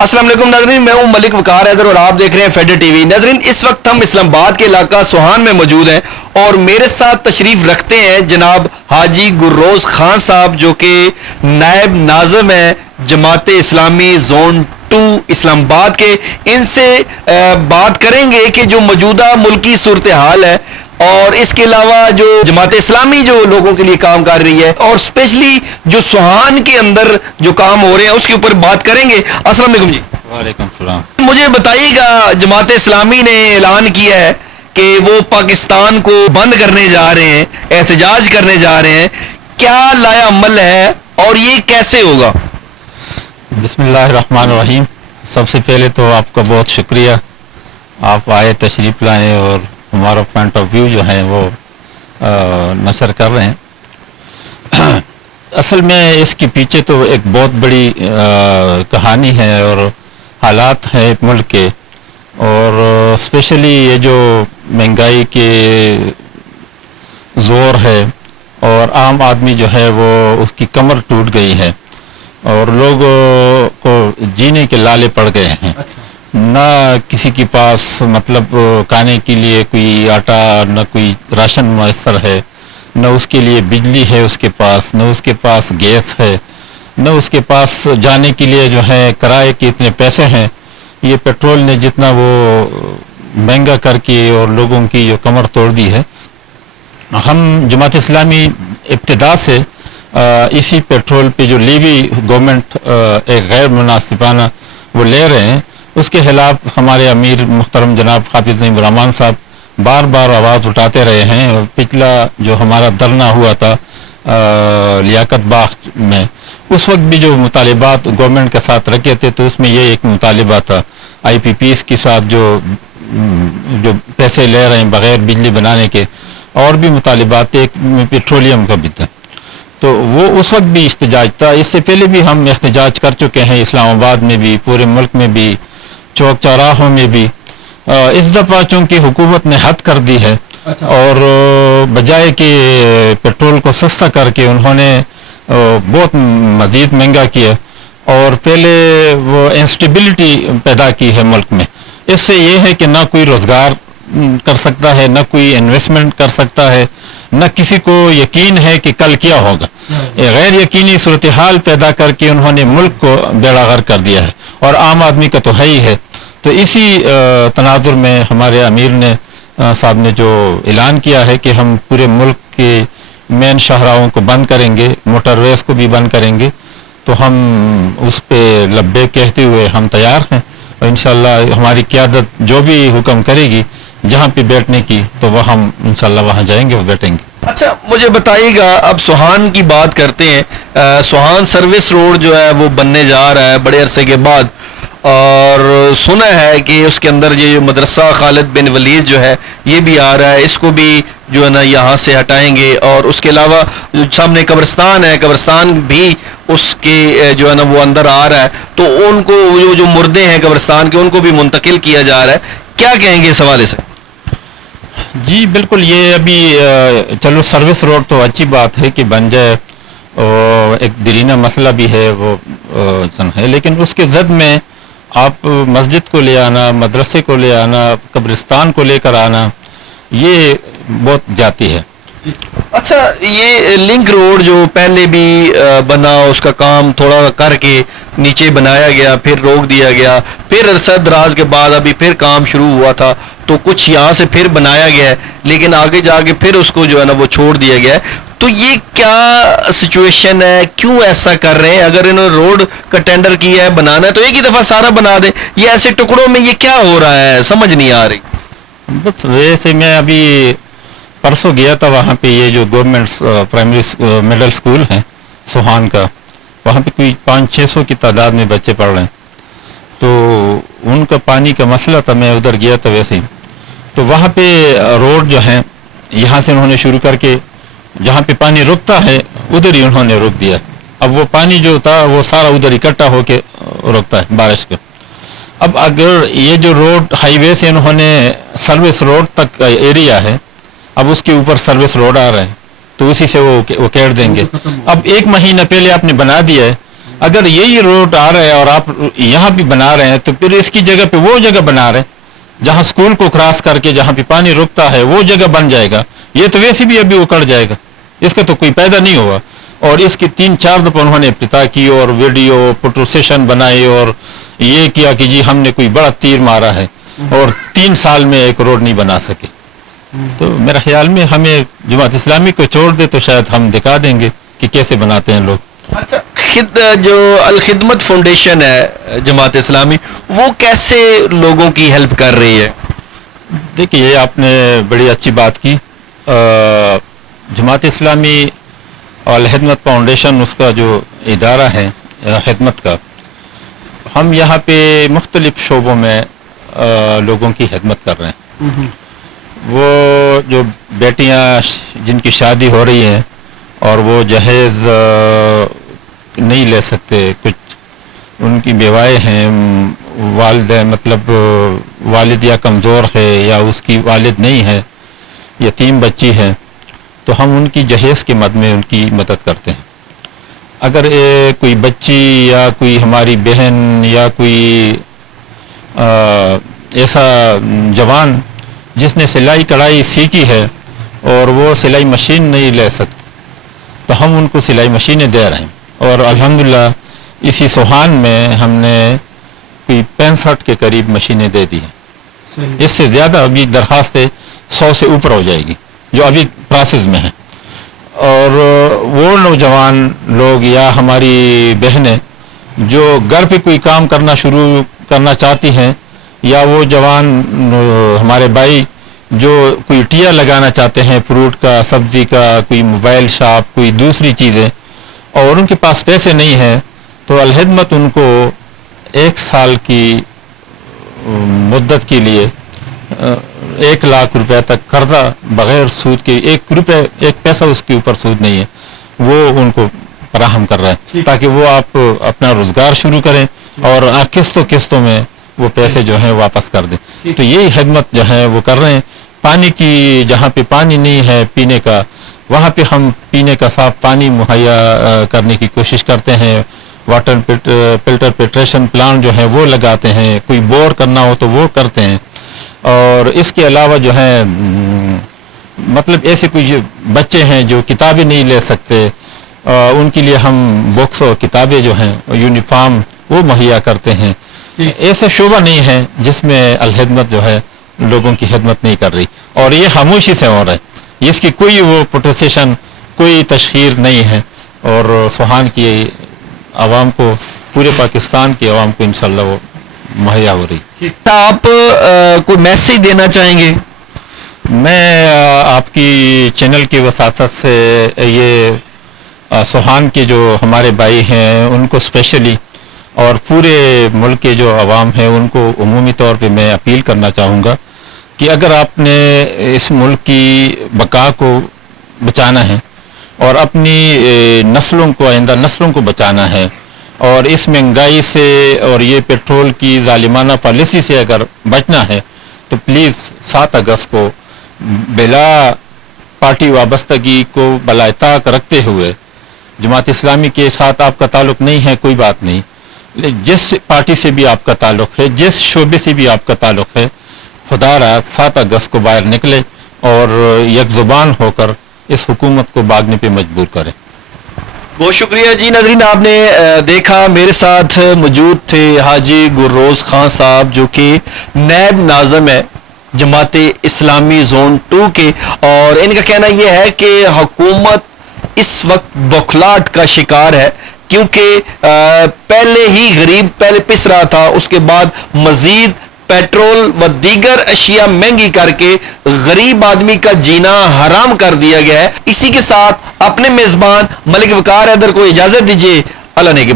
السلام علیکم ناظرین، میں ہوں ملک وقار حیدر اور آپ دیکھ رہے ہیں فیڈر ٹی وی۔ ناظرین، اس وقت ہم اسلام آباد کے علاقہ سوہان میں موجود ہیں اور میرے ساتھ تشریف رکھتے ہیں جناب حاجی گلروز خان صاحب، جو کہ نائب ناظم ہیں جماعت اسلامی زون 2 اسلام آباد کے۔ ان سے بات کریں گے کہ جو موجودہ ملکی صورتحال ہے اور اس کے علاوہ جو جماعت اسلامی جو لوگوں کے لیے کام کر رہی ہے اور اسپیشلی جو سوہان کے اندر جو کام ہو رہے ہیں اس کے اوپر بات کریں گے۔ السلام علیکم جی۔ وعلیکم السلام۔ مجھے بتائیے گا، جماعت اسلامی نے اعلان کیا ہے کہ وہ پاکستان کو بند کرنے جا رہے ہیں، احتجاج کرنے جا رہے ہیں، کیا لایا عمل ہے اور یہ کیسے ہوگا؟ بسم اللہ الرحمن الرحیم۔ سب سے پہلے تو آپ کا بہت شکریہ، آپ آئے، تشریف لائیں اور ہمارا پوائنٹ آف ویو جو ہے وہ نشر کر رہے ہیں۔ اصل میں اس کے پیچھے تو ایک بہت بڑی کہانی ہے اور حالات ہیں ملک کے، اور اسپیشلی یہ جو مہنگائی کے زور ہے اور عام آدمی جو ہے وہ اس کی کمر ٹوٹ گئی ہے اور لوگوں کو جینے کے لالے پڑ گئے ہیں۔ نہ کسی کے پاس مطلب کھانے کے لیے کوئی آٹا، نہ کوئی راشن میسر ہے، نہ اس کے لیے بجلی ہے اس کے پاس، نہ اس کے پاس گیس ہے، نہ اس کے پاس جانے کے لیے جو ہے کرائے کے اتنے پیسے ہیں۔ یہ پیٹرول نے جتنا وہ مہنگا کر کے اور لوگوں کی جو کمر توڑ دی ہے۔ ہم جماعت اسلامی ابتدا سے اسی پیٹرول پہ جو لیوی گورنمنٹ ایک غیر مناسبانہ وہ لے رہے ہیں، اس کے خلاف ہمارے امیر محترم جناب حافظ نعیم الرحمان صاحب بار بار آواز اٹھاتے رہے ہیں۔ اور پچھلا جو ہمارا دھرنا ہوا تھا لیاقت باغ میں، اس وقت بھی جو مطالبات گورنمنٹ کے ساتھ رکھے تھے تو اس میں یہ ایک مطالبہ تھا آئی پی پیز کے ساتھ جو پیسے لے رہے ہیں بغیر بجلی بنانے کے، اور بھی مطالبات تھے، ایک پیٹرولیم کا بھی تھا، تو وہ اس وقت بھی احتجاج تھا۔ اس سے پہلے بھی ہم احتجاج کر چکے ہیں، اسلام آباد میں بھی، پورے ملک میں بھی، چوک چوراہوں میں بھی۔ اس دفعہ چونکہ حکومت نے حد کر دی ہے اور بجائے کہ پیٹرول کو سستا کر کے انہوں نے بہت مزید مہنگا کیا اور پہلے وہ انسٹیبلٹی پیدا کی ہے ملک میں۔ اس سے یہ ہے کہ نہ کوئی روزگار کر سکتا ہے، نہ کوئی انویسٹمنٹ کر سکتا ہے، نہ کسی کو یقین ہے کہ کل کیا ہوگا۔ غیر یقینی صورتحال پیدا کر کے انہوں نے ملک کو بیڑا غرق کر دیا ہے اور عام آدمی کا تو ہے ہی ہے۔ تو اسی تناظر میں ہمارے امیر نے صاحب نے جو اعلان کیا ہے کہ ہم پورے ملک کے مین شاہراہوں کو بند کریں گے، موٹر ویز کو بھی بند کریں گے، تو ہم اس پہ لبے کہتے ہوئے ہم تیار ہیں، اور انشاءاللہ ہماری قیادت جو بھی حکم کرے گی جہاں پہ بیٹھنے کی تو وہ ہم انشاءاللہ وہاں جائیں گے اور بیٹھیں گے۔ اچھا، مجھے بتائیے گا، اب سوہان کی بات کرتے ہیں۔ سوہان سروس روڈ جو ہے وہ بننے جا رہا ہے بڑے عرصے کے بعد، اور سنا ہے کہ اس کے اندر یہ مدرسہ خالد بن ولید جو ہے یہ بھی آ رہا ہے، اس کو بھی جو ہے نا یہاں سے ہٹائیں گے، اور اس کے علاوہ جو سامنے قبرستان ہے، قبرستان بھی اس کے جو ہے نا وہ اندر آ رہا ہے، تو ان کو جو مردے ہیں قبرستان کے ان کو بھی منتقل کیا جا رہا ہے۔ کیا کہیں گے اس حوالے سے؟ جی بالکل، یہ ابھی چلو سروس روڈ تو اچھی بات ہے کہ بن جائے، اور ایک دیرینہ مسئلہ بھی ہے وہ ہے، لیکن اس کے زد میں آپ مسجد کو لے آنا، مدرسے کو لے آنا، قبرستان کو لے کر آنا، یہ بہت جاتی ہے۔ اچھا، یہ لنک روڈ جو پہلے بھی بنا، اس کا کام تھوڑا کر کے نیچے بنایا گیا، پھر روک دیا گیا، پھر عرصہ دراز کے بعد ابھی پھر کام شروع ہوا تھا تو کچھ یہاں سے پھر بنایا گیا ہے، لیکن آگے جا کے پھر اس کو جو ہے نا وہ چھوڑ دیا گیا ہے۔ تو یہ کیا سچویشن ہے، کیوں ایسا کر رہے ہیں؟ اگر انہوں نے روڈ کا ٹینڈر کیا ہے، بنانا ہے تو ایک ہی دفعہ سارا بنا دیں، یہ ایسے ٹکڑوں میں یہ کیا ہو رہا ہے، سمجھ نہیں آ رہی۔ بس ویسے میں ابھی پرسوں گیا تھا وہاں پہ، یہ جو گورنمنٹ پرائمری مڈل سکول ہے سوہان کا، وہاں پہ کوئی 500-600 کی تعداد میں بچے پڑھ رہے ہیں، تو ان کا پانی کا مسئلہ تھا، میں ادھر گیا تھا ویسے ہی، تو وہاں پہ روڈ جو ہے یہاں سے انہوں نے شروع کر کے جہاں پہ پانی رکتا ہے ادھر ہی انہوں نے روک دیا۔ اب وہ پانی جو تھا وہ سارا ادھر اکٹھا ہو کے رکتا ہے بارش کا۔ اب اگر یہ جو روڈ ہائی وے سے انہوں نے سروس روڈ تک ایریا ہے، اب اس کے اوپر سروس روڈ آ رہا ہے تو اسی سے وہ کیٹ دیں گے۔ اب 1 مہینہ پہلے آپ نے بنا دیا ہے اگر یہی روڈ آ رہا ہے اور آپ یہاں بھی بنا رہے ہیں تو پھر اس کی جگہ پہ وہ جگہ بنا رہے ہیں جہاں اسکول کو کراس کر کے جہاں پہ پانی رکتا ہے وہ جگہ بن جائے گا. یہ تو ویسے بھی ابھی اکڑ جائے گا, اس کا تو کوئی پیدا نہیں ہوا. اور اس کی 3-4 دفعہ انہوں نے افتتاح کی اور ویڈیو فوٹو سیشن بنائی اور یہ کیا کہ جی ہم نے کوئی بڑا تیر مارا ہے اور 3 سال میں ایک روڈ نہیں بنا سکے. تو میرا خیال میں ہمیں جماعت اسلامی کو چھوڑ دے تو شاید ہم دکھا دیں گے کہ کیسے بناتے ہیں لوگ. اچھا, جو الخدمت فاؤنڈیشن ہے جماعت اسلامی, وہ کیسے لوگوں کی ہیلپ کر رہی ہے؟ دیکھیے یہ آپ نے بڑی اچھی بات کی. جماعت اسلامی الخدمت فاؤنڈیشن اس کا جو ادارہ ہے خدمت کا, ہم یہاں پہ مختلف شعبوں میں لوگوں کی خدمت کر رہے ہیں. وہ جو بیٹیاں جن کی شادی ہو رہی ہے اور وہ جہیز نہیں لے سکتے, کچھ ان کی بیوائیں ہیں, والد مطلب والد یا کمزور ہے یا اس کی والد نہیں ہے, یتیم بچی ہے, تو ہم ان کی جہیز کے مد میں ان کی مدد کرتے ہیں. اگر کوئی بچی یا کوئی ہماری بہن یا کوئی ایسا جوان جس نے سلائی کڑھائی سیکھی ہے اور وہ سلائی مشین نہیں لے سکتے تو ہم ان کو سلائی مشینیں دے رہے ہیں. اور الحمدللہ اسی سوہان میں ہم نے کوئی 65 کے قریب مشینیں دے دی ہیں. اس سے زیادہ ابھی درخواستیں 100 سے اوپر ہو جائے گی جو ابھی پروسیس میں ہیں. اور وہ نوجوان لوگ یا ہماری بہنیں جو گھر پہ کوئی کام کرنا شروع کرنا چاہتی ہیں, یا وہ جوان ہمارے بھائی جو کوئی ٹیا لگانا چاہتے ہیں, فروٹ کا, سبزی کا, کوئی موبائل شاپ, کوئی دوسری چیزیں, اور ان کے پاس پیسے نہیں ہیں, تو الخدمت ان کو 1 سال کی مدت کے لیے 1 لاکھ روپے تک قرضہ بغیر سود کے, 1 پیسہ اس کے اوپر سود نہیں ہے, وہ ان کو فراہم کر رہا ہے تاکہ وہ آپ اپنا روزگار شروع کریں اور قسطوں میں وہ پیسے جو ہیں واپس کر دیں. تو یہی خدمت جو ہے وہ کر رہے ہیں. پانی کی جہاں پہ پانی نہیں ہے پینے کا, وہاں پہ ہم پینے کا صاف پانی مہیا کرنے کی کوشش کرتے ہیں. واٹر فلٹر فلٹریشن پلانٹ جو ہے وہ لگاتے ہیں, کوئی بور کرنا ہو تو وہ کرتے ہیں. اور اس کے علاوہ جو ہے مطلب ایسے کچھ بچے ہیں جو کتابیں نہیں لے سکتے, ان کے لیے ہم بکس اور کتابیں جو ہیں یونیفارم وہ مہیا کرتے ہیں. ایسا شعبہ نہیں ہے جس میں الخدمت جو ہے لوگوں کی خدمت نہیں کر رہی, اور یہ خاموشی سے ہو رہا ہے. اس کی کوئی وہ پروٹیسٹیشن کوئی تشہیر نہیں ہے, اور سوہان کی عوام کو, پورے پاکستان کی عوام کو انشاءاللہ وہ مہیا ہو رہی. آپ کوئی میسیج دینا چاہیں گے؟ میں آپ کی چینل کی وساطت سے یہ سوہان کے جو ہمارے بھائی ہیں ان کو اسپیشلی اور پورے ملک کے جو عوام ہیں ان کو عمومی طور پہ میں اپیل کرنا چاہوں گا کہ اگر آپ نے اس ملک کی بقا کو بچانا ہے اور اپنی نسلوں کو, آئندہ نسلوں کو بچانا ہے, اور اس مہنگائی سے اور یہ پیٹرول کی ظالمانہ پالیسی سے اگر بچنا ہے, تو پلیز 7 اگست کو بلا پارٹی وابستگی کو بالائے طاق رکھتے ہوئے, جماعت اسلامی کے ساتھ آپ کا تعلق نہیں ہے کوئی بات نہیں, جس پارٹی سے بھی آپ کا تعلق ہے, جس شعبے سے بھی آپ کا تعلق ہے, خدا را 7 اگست کو باہر نکلے اور یک زبان ہو کر اس حکومت کو بھاگنے پہ مجبور کریں. بہت شکریہ جی. ناظرین, آپ نے دیکھا میرے ساتھ موجود تھے حاجی گلروز خان صاحب جو کہ نائب ناظم ہے جماعت اسلامی زون 2 کے, اور ان کا کہنا یہ ہے کہ حکومت اس وقت بوکھلاہٹ کا شکار ہے, کیونکہ پہلے ہی غریب پہلے پس رہا تھا, اس کے بعد مزید پیٹرول و دیگر اشیاء مہنگی کر کے غریب آدمی کا جینا حرام کر دیا گیا ہے. اسی کے ساتھ اپنے میزبان ملک وقار حیدر کو اجازت دیجیے. اللہ نے کے